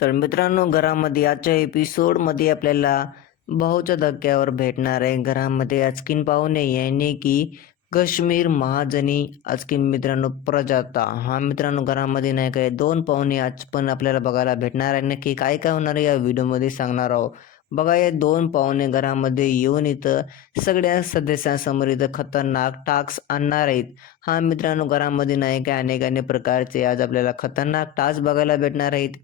तर मित्रांनो घरामध्ये आजच्या एपिसोडमध्ये आपल्याला भाऊच्या धक्क्यावर भेटणार आहे. घरामध्ये आजकीन पाहुणे याने की कश्मीर महाजनी आजकीन मित्रांनो प्रजाता. हा मित्रांनो घरामध्ये नाही काय दोन पाहुणे आज पण आपल्याला बघायला भेटणार आहे. नक्की काय काय होणार आहे या व्हिडिओमध्ये सांगणार आहोत. बघा हे दोन पाहुणे घरामध्ये येऊन इथं सगळ्या सदस्यांसमोर इथं खतरनाक टास्क आणणार आहेत. हा मित्रांनो घरामध्ये नाही काय अनेक अनेक प्रकारचे आज आपल्याला खतरनाक टास्क बघायला भेटणार आहेत.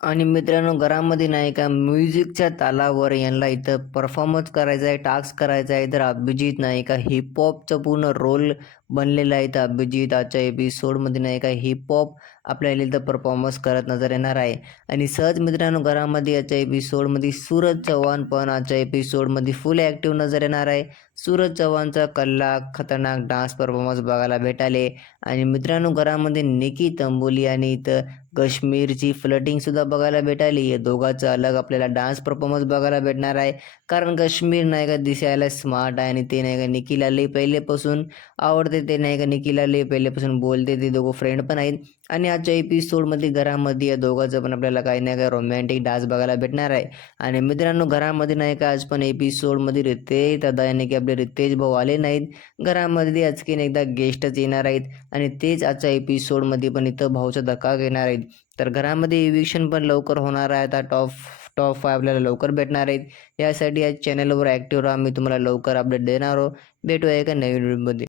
आणि मित्रांनो घरामध्ये नाही का म्युझिकच्या तालावर यांना इथं परफॉर्मन्स करायचा आहे टास्क करायचा आहे तर अभिजित नाही का हिपहॉपचं पूर्ण रोल बनलेला आहे तर अभिजित आजच्या एपिसोडमध्ये नाही का हिपहॉप आपल्याला इथं परफॉर्मन्स करत नजर येणार आहे. आणि सहज मित्रांनो घरामध्ये याच्या एपिसोडमध्ये सूरज चव्हाण पण आजच्या एपिसोडमध्ये फुल ॲक्टिव्ह नजर येणार आहे. सूरज चव्हाणचा कल्ला खतरनाक डान्स परफॉर्मन्स बघायला भेटाले. आणि मित्रांनो घरामध्ये निकी तंबोली आणि इथं कश्मीरची फ्लटिंगसुद्धा बघायला भेटाली. या दोघांचं अलग आपल्याला डान्स परफॉर्मन्स बघायला भेटणार आहे. कारण कश्मीर नाही का दिसायला स्मार्ट आहे आणि ते नाही का निकीला लई पहिलेपासून आवडते ते नाही का? निकीला लई पहिलेपासून बोलते ते दोघं फ्रेंड पण आहेत. आणि आजच्या एपिसोडमध्ये घरामध्ये या दोघांचं पण आपल्याला काही नाही काय रोमॅन्टिक डान्स बघायला भेटणार आहे. आणि मित्रांनो घरामध्ये नाही का आज पण एपिसोडमध्ये रितेश दादा याने की आपले रितेश भाऊ आले नाहीत. घरामध्ये आजकीन एकदा गेस्टच येणार आहेत. आणि तेच आजच्या एपिसोडमध्ये पण इथं भाऊचा धक्का घेणार आहेत. तर घरामध्ये इव्हिक्शन पण लवकर होणार आहे. आता टॉप टॉप फाय आपल्याला लवकर भेटणार आहेत. यासाठी या चॅनलवर ॲक्टिव्ह राहा. मी तुम्हाला लवकर अपडेट देणार आहोत भेटूया एका नवीन व्हिडिओमध्ये